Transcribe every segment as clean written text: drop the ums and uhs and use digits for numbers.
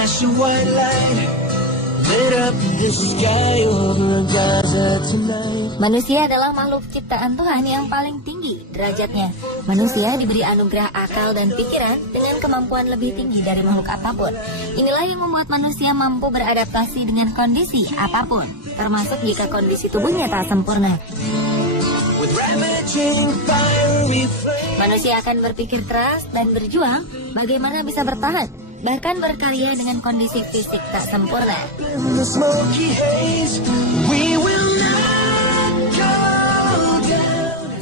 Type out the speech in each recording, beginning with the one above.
flash of white light lit up the sky over Gaza tonight. Manusia adalah makhluk ciptaan Tuhan yang paling tinggi derajatnya. Manusia diberi anugerah akal dan pikiran dengan kemampuan lebih tinggi dari makhluk apapun. Inilah yang membuat manusia mampu beradaptasi dengan kondisi apapun, termasuk jika kondisi tubuhnya tak sempurna. Manusia akan berpikir keras dan berjuang bagaimana bisa bertahan, bahkan berkarya dengan kondisi fisik tak sempurna.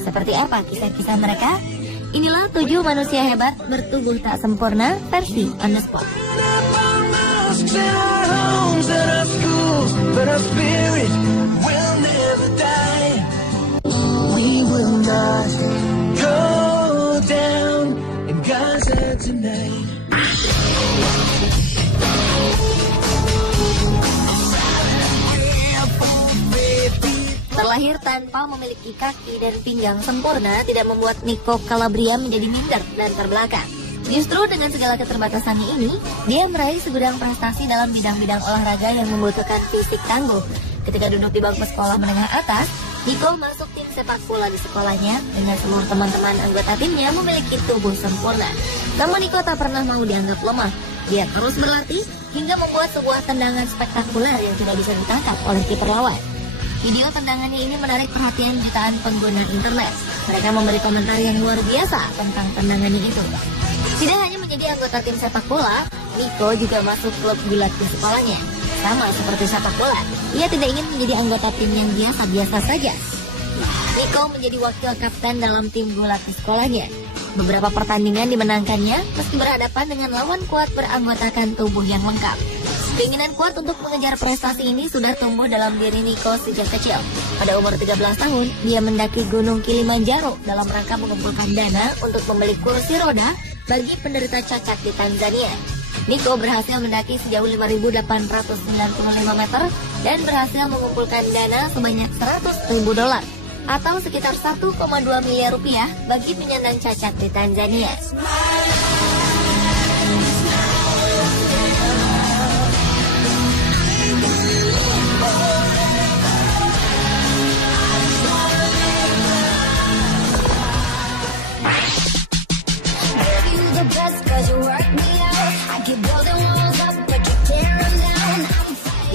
Seperti apa kisah-kisah mereka? Inilah 7 manusia hebat bertubuh tak sempurna versi On The Spot. We will not go down in Gaza tonight. Terlahir tanpa memiliki kaki dan pinggang sempurna tidak membuat Nico Calabria menjadi minder dan terbelakang. Justru dengan segala keterbatasannya ini, dia meraih segudang prestasi dalam bidang-bidang olahraga yang membutuhkan fisik tangguh. Ketika duduk di bangku sekolah menengah atas, Nico masuk tim sepak bola di sekolahnya dengan seluruh teman-teman anggota timnya memiliki tubuh sempurna. Namun Nico tak pernah mau dianggap lemah. Dia terus berlatih hingga membuat sebuah tendangan spektakuler yang tidak bisa ditangkap oleh kiper lawan. Video tendangannya ini menarik perhatian jutaan pengguna internet. Mereka memberi komentar yang luar biasa tentang tendangannya itu. Tidak hanya menjadi anggota tim sepak bola, Nico juga masuk klub gulat di sekolahnya. Sama seperti sepak bola, ia tidak ingin menjadi anggota tim yang biasa-biasa saja. Nico menjadi wakil kapten dalam tim gulat di sekolahnya. Beberapa pertandingan dimenangkannya meski berhadapan dengan lawan kuat beranggotakan tubuh yang lengkap. Keinginan kuat untuk mengejar prestasi ini sudah tumbuh dalam diri Nico sejak kecil. Pada umur 13 tahun, dia mendaki Gunung Kilimanjaro dalam rangka mengumpulkan dana untuk membeli kursi roda bagi penderita cacat di Tanzania. Nico berhasil mendaki sejauh 5.895 meter dan berhasil mengumpulkan dana sebanyak $100.000 atau sekitar 1,2 miliar rupiah bagi penyandang cacat di Tanzania.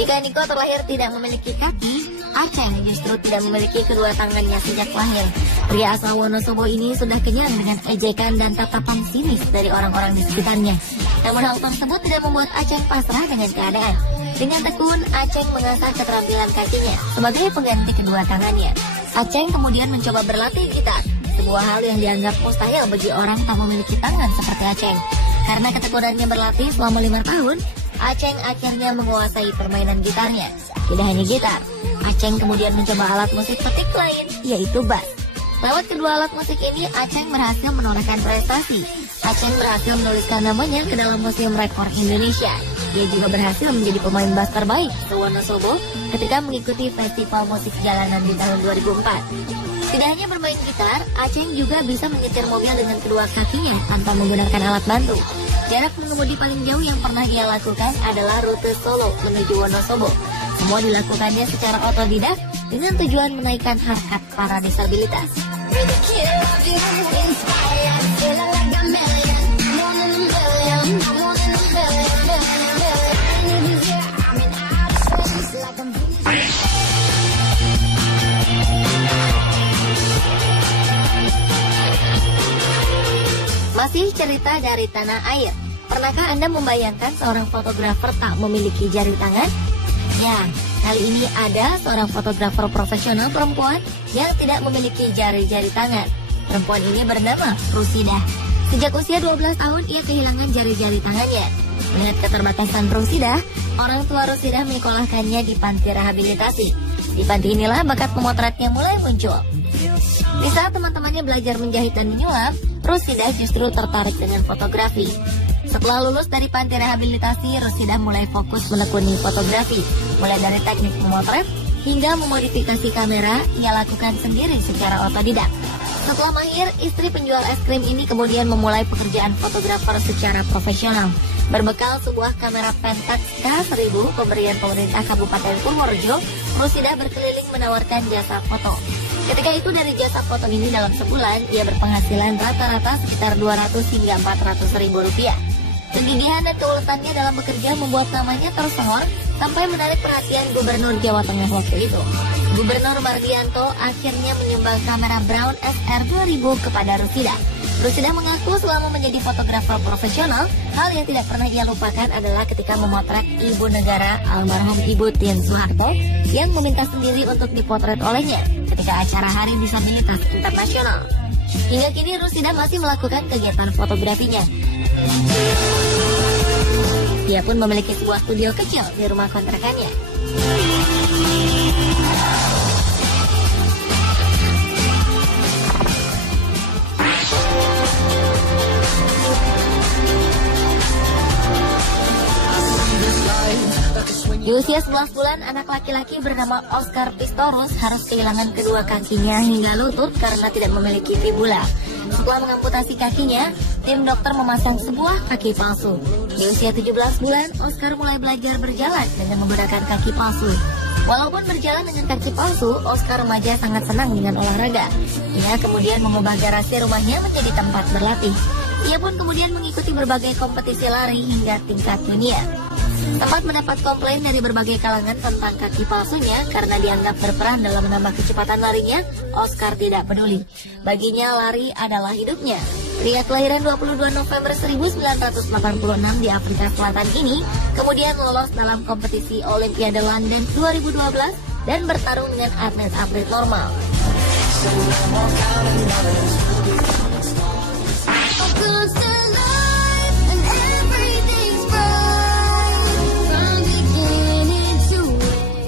Jika Nico terlahir tidak memiliki kaki, Aceng justru tidak memiliki kedua tangannya sejak lahir. Pria asal Wonosobo ini sudah kenyang dengan ejekan dan tatapan sinis dari orang-orang di sekitarnya. Namun hal tersebut tidak membuat Aceng pasrah dengan keadaan. Dengan tekun, Aceng mengasah keterampilan kakinya sebagai pengganti kedua tangannya. Aceng kemudian mencoba berlatih gitar, sebuah hal yang dianggap mustahil bagi orang tak memiliki tangan seperti Aceng. Karena ketekunannya berlatih selama 5 tahun, Aceng akhirnya menguasai permainan gitarnya. Tidak hanya gitar, Aceng kemudian mencoba alat musik petik lain, yaitu bass. Lewat kedua alat musik ini, Aceng berhasil menorehkan prestasi. Aceng berhasil menuliskan namanya ke dalam Museum Rekor Indonesia. Dia juga berhasil menjadi pemain bass terbaik di Wonosobo ketika mengikuti festival musik jalanan di tahun 2004. Tidak hanya bermain gitar, Aceng juga bisa menyetir mobil dengan kedua kakinya tanpa menggunakan alat bantu. Jarak mengemudi paling jauh yang pernah ia lakukan adalah rute Solo menuju Wonosobo. Semua dilakukannya secara otodidak dengan tujuan menaikkan harkat para disabilitas. Masih cerita dari tanah air. Pernahkah Anda membayangkan seorang fotografer tak memiliki jari tangan? Ya, kali ini ada seorang fotografer profesional perempuan yang tidak memiliki jari-jari tangan. Perempuan ini bernama Rusida. Sejak usia 12 tahun ia kehilangan jari-jari tangannya. Melihat keterbatasan Rusida, orang tua Rusida menyekolahkannya di panti rehabilitasi. Di panti inilah bakat pemotretnya mulai muncul. Di saat teman-temannya belajar menjahit dan menyulam, Rusida justru tertarik dengan fotografi. Setelah lulus dari panti rehabilitasi, Rusida mulai fokus menekuni fotografi. Mulai dari teknik memotret hingga memodifikasi kamera, ia lakukan sendiri secara otodidak. Setelah mahir, istri penjual es krim ini kemudian memulai pekerjaan fotografer secara profesional. Berbekal sebuah kamera Pentax K1000 pemberian pemerintah Kabupaten Purworejo, Rusida berkeliling menawarkan jasa foto. Ketika itu dari jasa foto ini dalam sebulan, ia berpenghasilan rata-rata sekitar 200 hingga 400 ribu rupiah. Kegigihan dan keuletannya dalam bekerja membuat namanya tersohor sampai menarik perhatian Gubernur Jawa Tengah waktu itu. Gubernur Mardianto akhirnya menyumbang kamera Brown SR 2000 kepada Rusida. Rusida mengaku selama menjadi fotografer profesional, hal yang tidak pernah ia lupakan adalah ketika memotret Ibu Negara almarhum Ibu Tien Soeharto yang meminta sendiri untuk dipotret olehnya ketika acara Hari Disabilitas Internasional. Hingga kini Rusida masih melakukan kegiatan fotografinya. Ia pun memiliki sebuah studio kecil di rumah kontrakannya. Di usia 11 bulan, anak laki-laki bernama Oscar Pistorius harus kehilangan kedua kakinya hingga lutut karena tidak memiliki fibula. Setelah mengamputasi kakinya, tim dokter memasang sebuah kaki palsu. Di usia 17 bulan, Oscar mulai belajar berjalan dengan menggunakan kaki palsu. Walaupun berjalan dengan kaki palsu, Oscar remaja sangat senang dengan olahraga. Ia kemudian mengubah garasi rumahnya menjadi tempat berlatih. Ia pun kemudian mengikuti berbagai kompetisi lari hingga tingkat dunia. Sempat mendapat komplain dari berbagai kalangan tentang kaki palsunya karena dianggap berperan dalam menambah kecepatan larinya. Oscar tidak peduli. Baginya lari adalah hidupnya. Pria kelahiran 22 November 1986 di Afrika Selatan ini kemudian lolos dalam kompetisi Olimpiade London 2012 dan bertarung dengan atlet-atlet normal.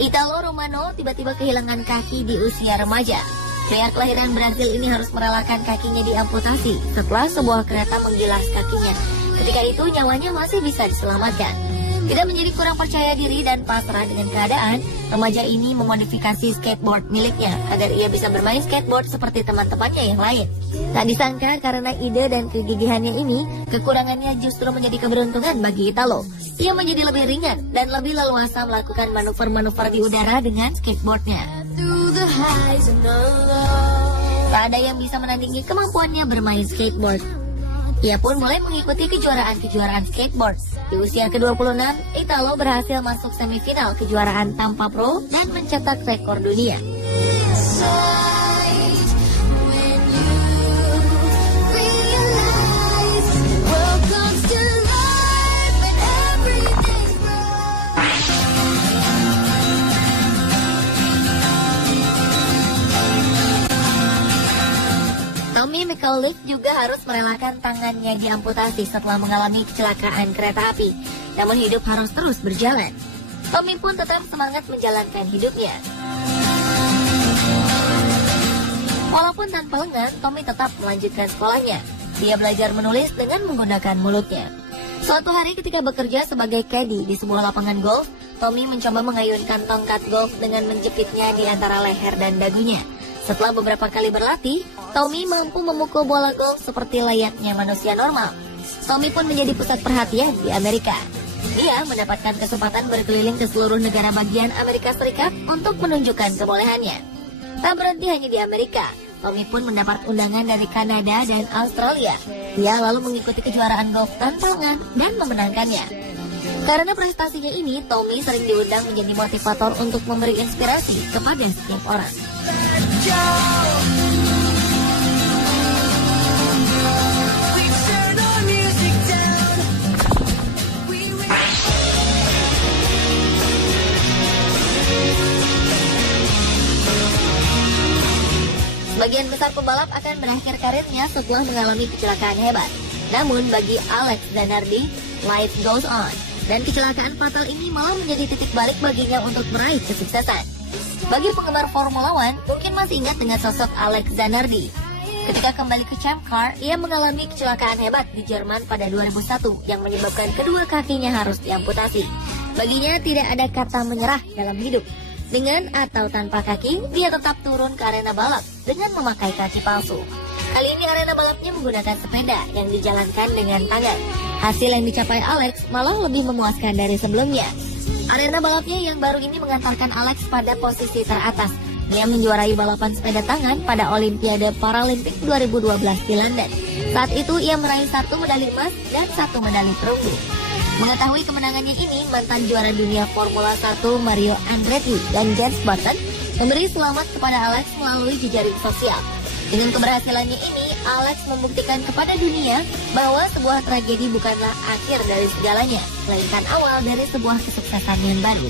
Italo Romano tiba-tiba kehilangan kaki di usia remaja. Pria kelahiran Brazil ini harus merelakan kakinya diamputasi setelah sebuah kereta menggilas kakinya. Ketika itu nyawanya masih bisa diselamatkan. Tidak menjadi kurang percaya diri dan pasrah dengan keadaan, remaja ini memodifikasi skateboard miliknya agar ia bisa bermain skateboard seperti teman-temannya yang lain. Tak disangka karena ide dan kegigihannya ini, kekurangannya justru menjadi keberuntungan bagi Italo. Ia menjadi lebih ringan dan lebih leluasa melakukan manuver-manuver di udara dengan skateboardnya. Tak ada yang bisa menandingi kemampuannya bermain skateboard. Ia pun mulai mengikuti kejuaraan-kejuaraan skateboard. Di usia ke-26, Italo berhasil masuk semifinal kejuaraan Tampa Pro dan mencetak rekor dunia. Tommy McAuliffe juga harus merelakan tangannya diamputasi setelah mengalami kecelakaan kereta api. Namun hidup harus terus berjalan. Tommy pun tetap semangat menjalankan hidupnya. Walaupun tanpa lengan, Tommy tetap melanjutkan sekolahnya. Dia belajar menulis dengan menggunakan mulutnya. Suatu hari ketika bekerja sebagai caddy di sebuah lapangan golf, Tommy mencoba mengayunkan tongkat golf dengan menjepitnya di antara leher dan dagunya. Setelah beberapa kali berlatih, Tommy mampu memukul bola golf seperti layaknya manusia normal. Tommy pun menjadi pusat perhatian di Amerika. Dia mendapatkan kesempatan berkeliling ke seluruh negara bagian Amerika Serikat untuk menunjukkan kebolehannya. Tak berhenti hanya di Amerika, Tommy pun mendapat undangan dari Kanada dan Australia. Dia lalu mengikuti kejuaraan golf tantangan dan memenangkannya. Karena prestasinya ini, Tommy sering diundang menjadi motivator untuk memberi inspirasi kepada setiap orang. Sebagian besar pembalap akan berakhir karirnya setelah mengalami kecelakaan hebat. Namun bagi Alex Zanardi, life goes on. Dan kecelakaan fatal ini malah menjadi titik balik baginya untuk meraih kesuksesan. Bagi penggemar Formula One, mungkin masih ingat dengan sosok Alex Zanardi. Ketika kembali ke Champ Car, ia mengalami kecelakaan hebat di Jerman pada 2001 yang menyebabkan kedua kakinya harus diamputasi. Baginya tidak ada kata menyerah dalam hidup. Dengan atau tanpa kaki, dia tetap turun ke arena balap dengan memakai kaki palsu. Kali ini arena balapnya menggunakan sepeda yang dijalankan dengan tangan. Hasil yang dicapai Alex malah lebih memuaskan dari sebelumnya. Arena balapnya yang baru ini mengantarkan Alex pada posisi teratas. Dia menjuarai balapan sepeda tangan pada Olimpiade Paralimpik 2012 di London. Saat itu ia meraih 1 medali emas dan 1 medali perunggu. Mengetahui kemenangannya ini, mantan juara dunia Formula 1 Mario Andretti dan James Button memberi selamat kepada Alex melalui jejaring sosial. Dengan keberhasilannya ini, Alex membuktikan kepada dunia bahwa sebuah tragedi bukanlah akhir dari segalanya, melainkan awal dari sebuah kesuksesan yang baru.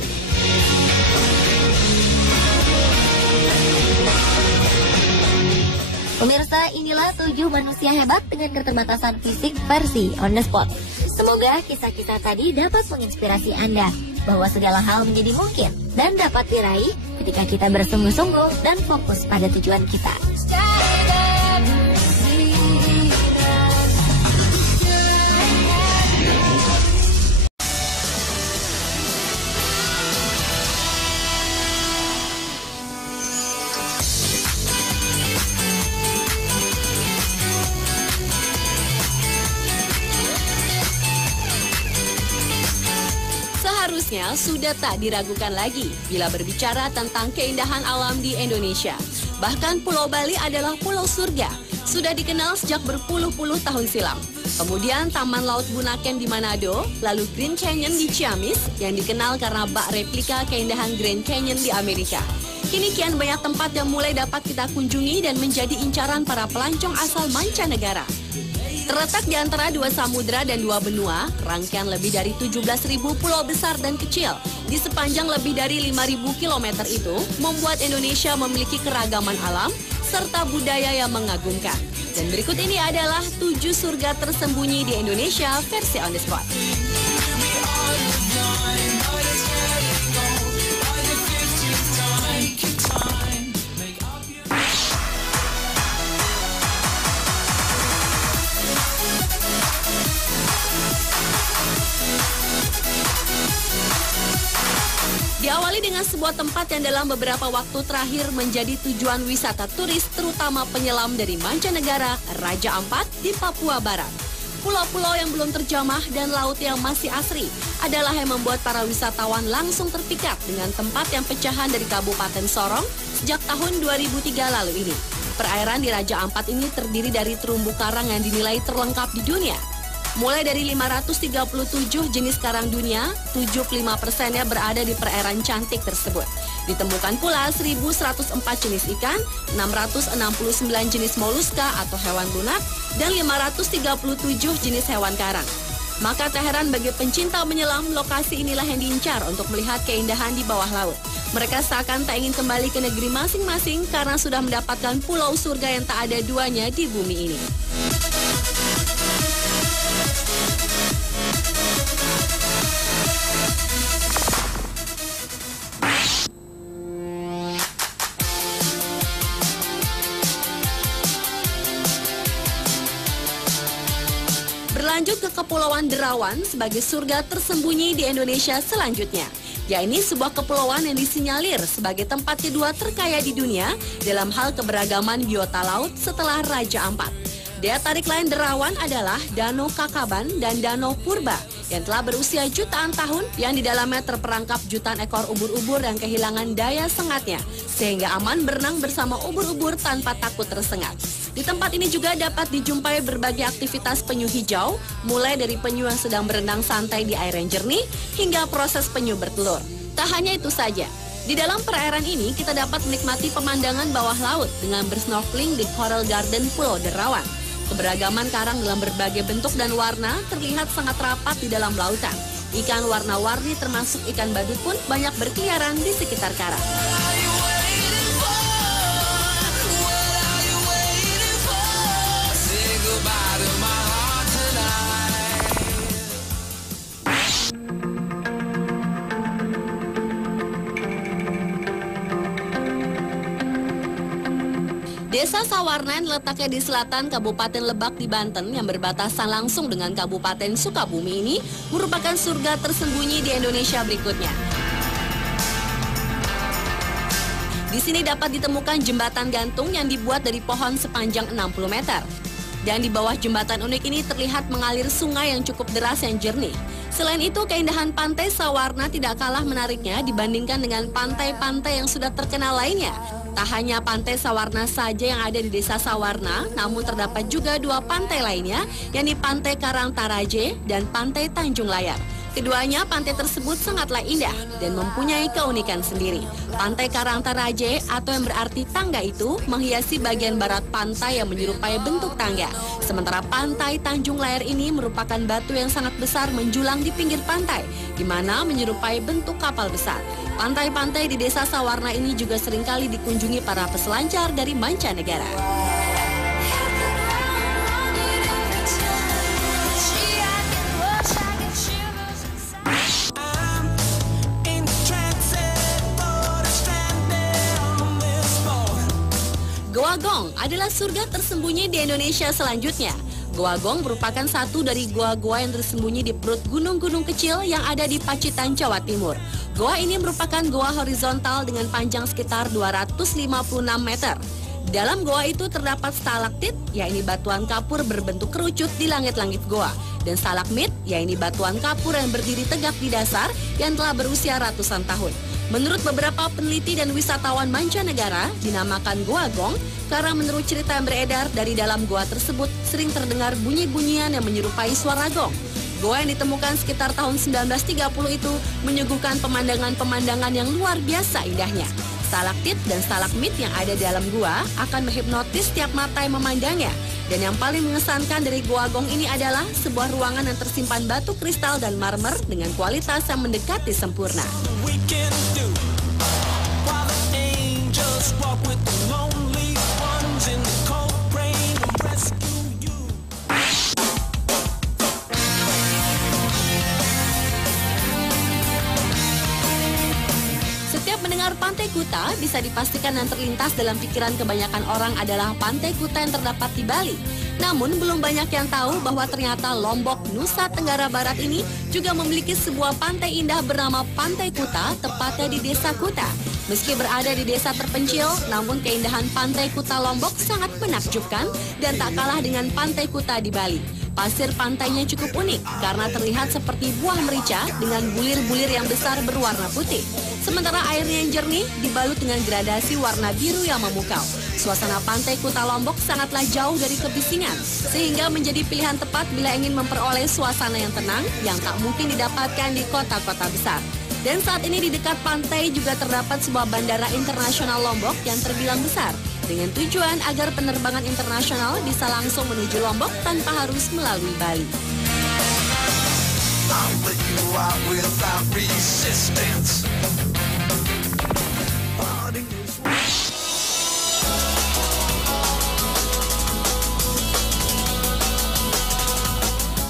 Pemirsa, inilah 7 manusia hebat dengan keterbatasan fisik versi On The Spot. Semoga kisah-kisah tadi dapat menginspirasi Anda bahwa segala hal menjadi mungkin dan dapat diraih ketika kita bersungguh-sungguh dan fokus pada tujuan kita. Seharusnya sudah tak diragukan lagi bila berbicara tentang keindahan alam di Indonesia. Bahkan Pulau Bali adalah pulau surga, sudah dikenal sejak berpuluh-puluh tahun silam. Kemudian Taman Laut Bunaken di Manado, lalu Grand Canyon di Ciamis yang dikenal karena bak replika keindahan Grand Canyon di Amerika. Kini kian banyak tempat yang mulai dapat kita kunjungi dan menjadi incaran para pelancong asal mancanegara. Terletak di antara 2 samudra dan 2 benua, rangkaian lebih dari 17.000 pulau besar dan kecil di sepanjang lebih dari 5.000 km itu membuat Indonesia memiliki keragaman alam serta budaya yang mengagumkan. Dan berikut ini adalah 7 surga tersembunyi di Indonesia versi On The Spot. Diawali dengan sebuah tempat yang dalam beberapa waktu terakhir menjadi tujuan wisata turis terutama penyelam dari mancanegara, Raja Ampat di Papua Barat. Pulau-pulau yang belum terjamah dan laut yang masih asri adalah yang membuat para wisatawan langsung terpikat dengan tempat yang pecahan dari Kabupaten Sorong sejak tahun 2003 lalu ini. Perairan di Raja Ampat ini terdiri dari terumbu karang yang dinilai terlengkap di dunia. Mulai dari 537 jenis karang dunia, 75%-nya berada di perairan cantik tersebut. Ditemukan pula 1.104 jenis ikan, 669 jenis moluska atau hewan lunak, dan 537 jenis hewan karang. Maka tak heran bagi pencinta menyelam, lokasi inilah yang diincar untuk melihat keindahan di bawah laut. Mereka seakan tak ingin kembali ke negeri masing-masing karena sudah mendapatkan pulau surga yang tak ada duanya di bumi ini. Berlanjut ke Kepulauan Derawan sebagai surga tersembunyi di Indonesia selanjutnya. Yaitu sebuah kepulauan yang disinyalir sebagai tempat kedua terkaya di dunia dalam hal keberagaman biota laut setelah Raja Ampat. Daya tarik lain Derawan adalah Danau Kakaban dan Danau Purba yang telah berusia jutaan tahun yang di dalamnya terperangkap jutaan ekor ubur-ubur yang kehilangan daya sengatnya sehingga aman berenang bersama ubur-ubur tanpa takut tersengat. Di tempat ini juga dapat dijumpai berbagai aktivitas penyu hijau, mulai dari penyu yang sedang berenang santai di air yang jernih hingga proses penyu bertelur. Tak hanya itu saja, di dalam perairan ini kita dapat menikmati pemandangan bawah laut dengan bersnorkeling di Coral Garden Pulau Derawan. Keberagaman karang dalam berbagai bentuk dan warna terlihat sangat rapat di dalam lautan. Ikan warna-warni termasuk ikan badut pun banyak berkeliaran di sekitar karang. Desa Sawarna yang letaknya di selatan Kabupaten Lebak di Banten yang berbatasan langsung dengan Kabupaten Sukabumi ini merupakan surga tersembunyi di Indonesia berikutnya. Di sini dapat ditemukan jembatan gantung yang dibuat dari pohon sepanjang 60 meter. Dan di bawah jembatan unik ini terlihat mengalir sungai yang cukup deras yang jernih. Selain itu, keindahan pantai Sawarna tidak kalah menariknya dibandingkan dengan pantai-pantai yang sudah terkenal lainnya. Tak hanya pantai Sawarna saja yang ada di desa Sawarna, namun terdapat juga dua pantai lainnya, yakni Pantai Karangtaraje dan Pantai Tanjung Layar. Keduanya pantai tersebut sangatlah indah dan mempunyai keunikan sendiri. Pantai Karangtaraje atau yang berarti tangga itu menghiasi bagian barat pantai yang menyerupai bentuk tangga. Sementara Pantai Tanjung Layar ini merupakan batu yang sangat besar menjulang di pinggir pantai, di mana menyerupai bentuk kapal besar. Pantai-pantai di desa Sawarna ini juga seringkali dikunjungi para peselancar dari mancanegara. Goa Gong adalah surga tersembunyi di Indonesia selanjutnya. Goa Gong merupakan satu dari goa-goa yang tersembunyi di perut gunung-gunung kecil yang ada di Pacitan, Jawa Timur. Goa ini merupakan goa horizontal dengan panjang sekitar 256 meter. Dalam goa itu terdapat stalaktit, yaitu batuan kapur berbentuk kerucut di langit-langit goa. Dan stalagmit, yaitu batuan kapur yang berdiri tegak di dasar yang telah berusia ratusan tahun. Menurut beberapa peneliti dan wisatawan mancanegara, dinamakan Goa Gong karena menurut cerita yang beredar dari dalam goa tersebut sering terdengar bunyi-bunyian yang menyerupai suara gong. Goa yang ditemukan sekitar tahun 1930 itu menyuguhkan pemandangan-pemandangan yang luar biasa indahnya. Stalaktit dan stalagmit yang ada di dalam gua akan menghipnotis setiap mata yang memandangnya. Dan yang paling mengesankan dari Goa Gong ini adalah sebuah ruangan yang tersimpan batu kristal dan marmer dengan kualitas yang mendekati sempurna. Setiap mendengar Pantai Kuta, bisa dipastikan yang terlintas dalam pikiran kebanyakan orang adalah Pantai Kuta yang terdapat di Bali. Namun belum banyak yang tahu bahwa ternyata Lombok, Nusa Tenggara Barat ini juga memiliki sebuah pantai indah bernama Pantai Kuta, tepatnya di Desa Kuta. Meski berada di desa terpencil, namun keindahan Pantai Kuta Lombok sangat menakjubkan dan tak kalah dengan Pantai Kuta di Bali. Pasir pantainya cukup unik karena terlihat seperti buah merica dengan bulir-bulir yang besar berwarna putih. Sementara airnya yang jernih dibalut dengan gradasi warna biru yang memukau. Suasana Pantai Kuta Lombok sangatlah jauh dari kebisingan, sehingga menjadi pilihan tepat bila ingin memperoleh suasana yang tenang yang tak mungkin didapatkan di kota-kota besar. Dan saat ini di dekat pantai juga terdapat sebuah bandara internasional Lombok yang terbilang besar, dengan tujuan agar penerbangan internasional bisa langsung menuju Lombok tanpa harus melalui Bali.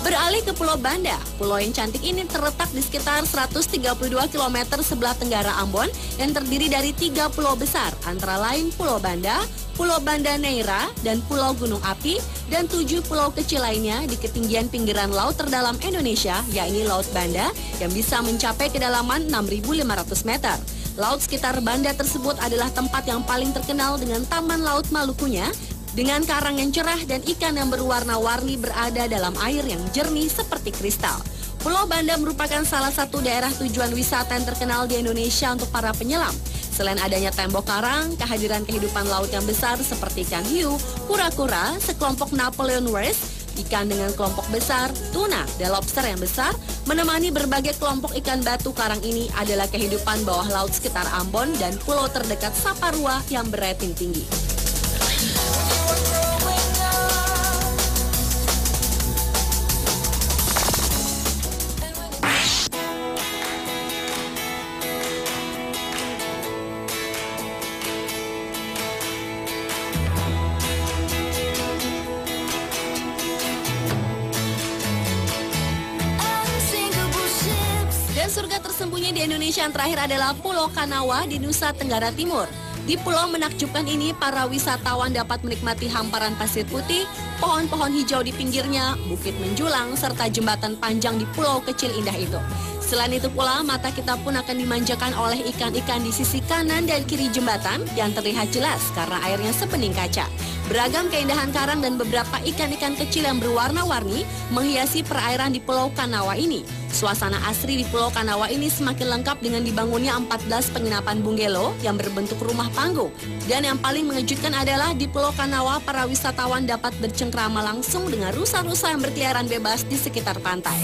Beralih ke Pulau Banda, pulau yang cantik ini terletak di sekitar 132 km sebelah tenggara Ambon yang terdiri dari 3 pulau besar, antara lain Pulau Banda, Pulau Banda Neira, dan Pulau Gunung Api, dan 7 pulau kecil lainnya di ketinggian pinggiran laut terdalam Indonesia, yakni Laut Banda, yang bisa mencapai kedalaman 6.500 meter. Laut sekitar Banda tersebut adalah tempat yang paling terkenal dengan Taman Laut Malukunya, dengan karang yang cerah dan ikan yang berwarna-warni berada dalam air yang jernih seperti kristal. Pulau Banda merupakan salah satu daerah tujuan wisata yang terkenal di Indonesia untuk para penyelam. Selain adanya tembok karang, kehadiran kehidupan laut yang besar seperti ikan hiu, kura-kura, sekelompok Napoleon whales, ikan dengan kelompok besar, tuna, dan lobster yang besar, menemani berbagai kelompok ikan batu karang ini adalah kehidupan bawah laut sekitar Ambon dan pulau terdekat Saparua yang berating tinggi. Dan surga tersembunyi di Indonesia yang terakhir adalah Pulau Kanawa di Nusa Tenggara Timur. Di pulau menakjubkan ini, para wisatawan dapat menikmati hamparan pasir putih, pohon-pohon hijau di pinggirnya, bukit menjulang, serta jembatan panjang di pulau kecil indah itu. Selain itu pula, mata kita pun akan dimanjakan oleh ikan-ikan di sisi kanan dan kiri jembatan yang terlihat jelas karena airnya sebening kaca. Beragam keindahan karang dan beberapa ikan-ikan kecil yang berwarna-warni menghiasi perairan di Pulau Kanawa ini. Suasana asri di Pulau Kanawa ini semakin lengkap dengan dibangunnya 14 penginapan bungalow yang berbentuk rumah panggung. Dan yang paling mengejutkan adalah di Pulau Kanawa para wisatawan dapat bercengkrama langsung dengan rusa-rusa yang berkeliaran bebas di sekitar pantai.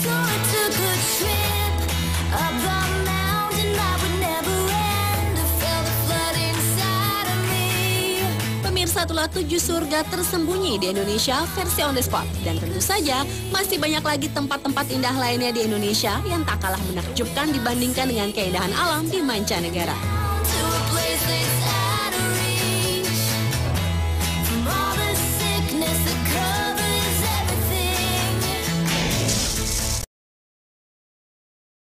Pemirsa, itulah 7 surga tersembunyi di Indonesia versi On The Spot. Dan tentu saja masih banyak lagi tempat-tempat indah lainnya di Indonesia yang tak kalah menakjubkan dibandingkan dengan keindahan alam di mancanegara.